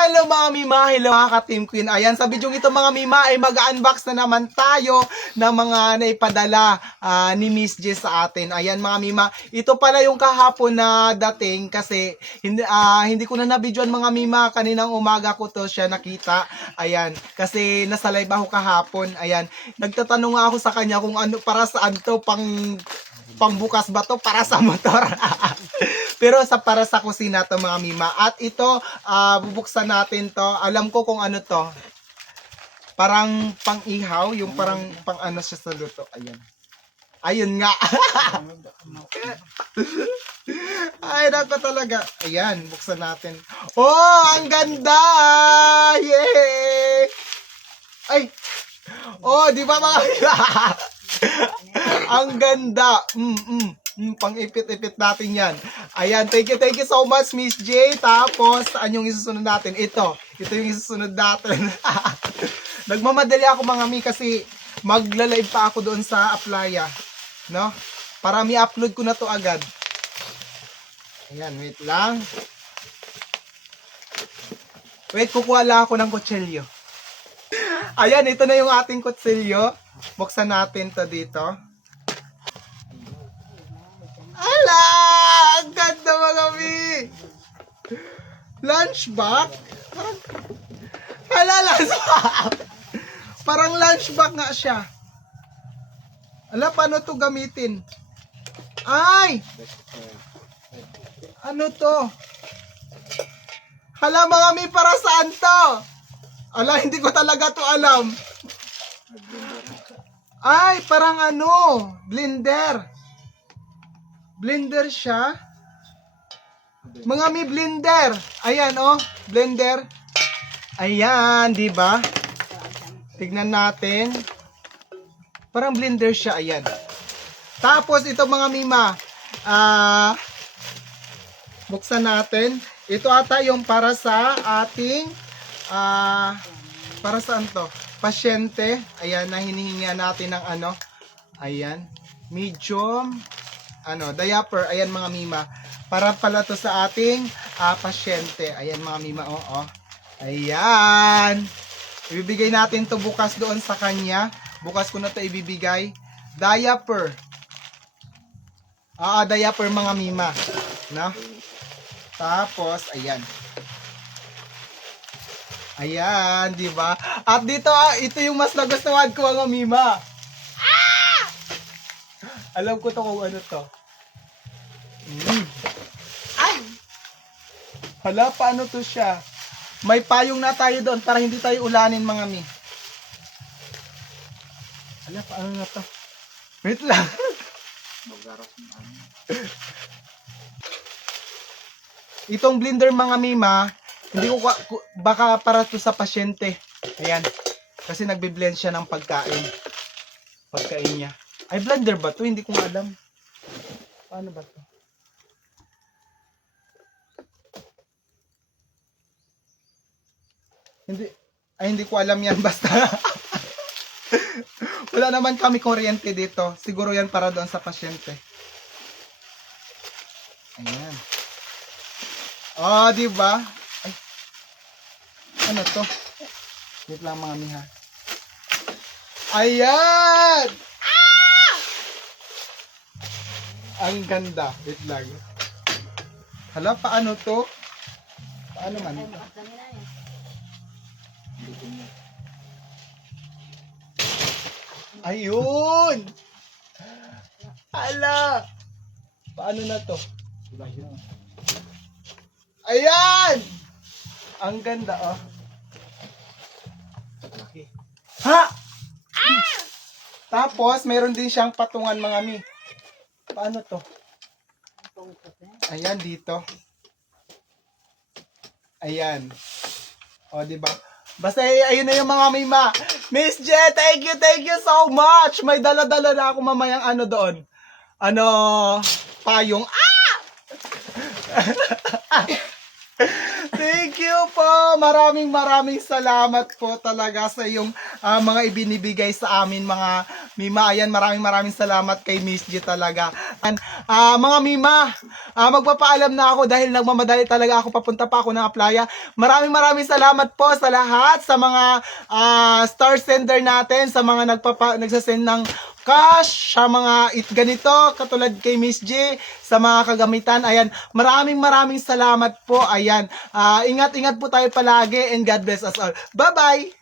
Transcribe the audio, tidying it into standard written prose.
Hello mga Mima, hello mga ka-Team Queen. Ayan, sa video ito mga Mima ay mag-unbox na naman tayo ng mga naipadala ni Miss J sa atin. Ayan mga Mima, ito pala yung kahapon na dating kasi hindi ko na na-videoan mga Mima. Kaninang umaga ko to siya nakita. Ayan, kasi nasa live ako kahapon. Ayan, nagtatanong nga ako sa kanya kung ano para saan to, pangbukas ba to para sa motor. Pero para sa kusina to mga Mima. At ito, bubuksan natin to. Alam ko kung ano to. Parang pang-ihaw, yung parang pang-ano siya sa luto. Ayan. Ayun nga. Ay, nako talaga. Ayan, buksan natin. Oh, ang ganda! Yay! Ay! Oh, di ba mga Mima? Ang ganda. Pang-ipit-ipit natin yan. Ayan, thank you so much, Miss J. Tapos, saan yung isusunod natin? Ito yung isusunod natin. Nagmamadali ako mga mi kasi magla-live pa ako doon sa Aplaya. No? Para mi-upload ko na to agad. Ayan, wait lang. Wait, kukuha lang ako ng kutsilyo. Ayan, ito na yung ating kutsilyo. Buksan natin to dito. Ala! Ang ganda mga mi! Lunchbox? Hala, lunchbox! Parang lunchbox nga siya. Ala, paano to gamitin? Ay! Ano to? Hala mga mi, para saan to? Ala, hindi ko talaga to alam. Ay, parang ano? Blender. Blender siya. Mga mi blender. Ayan oh, blender. Ayan, di ba? Tignan natin. Parang blender siya, ayan. Tapos ito mga Mima, buksan natin. Ito ata yung para sa ating para saan to? Pasyente. Ayan, na hinihingian natin ng ano. Ayan, medium diaper. Ayan mga Mima. Para pala to sa ating pasyente. Ayan mga Mima. Oh. Ayan. Ibibigay natin to bukas doon sa kanya. Bukas ko na to ibibigay. Diaper. Diaper mga Mima. No? Tapos, ayan. Ayan, di ba? At dito, ito yung mas nagustuhan ko mga Mima. Alam ko to kung ano to. Ay! Hala, paano to siya? May payong na tayo doon para hindi tayo ulanin mga mi. Hala, paano na to? Wait lang. Itong blender mga Mima, hindi ko baka para to sa pasyente. Ayan. Kasi nagbe-blend siya ng pagkain. Pagkain niya. Ay, blender ba to? Hindi ko alam. Paano ba to? Hindi ko alam yan. Basta. Wala naman kami kuryente dito. Siguro yan para doon sa pasyente. Ayan. Di ba? Ay. Ano to? Wait lang mga miha. Ayan! Ang ganda. Wait lang. Hala, paano to? Paano man? Ayun! Hala! Paano na to? Ayan! Ang ganda, oh. Ha! Tapos, meron din siyang patungan mga mi. Paano to? Ayan, dito. Ayan. O, diba? Basta, ayun na yung mga Mima. Miss J, thank you so much. May dala-dala na ako mamayang doon. Payong. Thank you po. Maraming salamat po talaga sa iyong mga ibinibigay sa amin mga Mima. Ayan, maraming salamat kay Miss G talaga. Mga Mima, magpapaalam na ako dahil nagmamadali talaga ako, papunta pa ako ng Aplaya. Maraming salamat po sa lahat, sa mga star sender natin, sa mga nagsasend ng cash, sa mga ganito, katulad kay Miss G, sa mga kagamitan. Ayan, maraming salamat po. Ayan, ingat po tayo palagi and God bless us all. Bye-bye!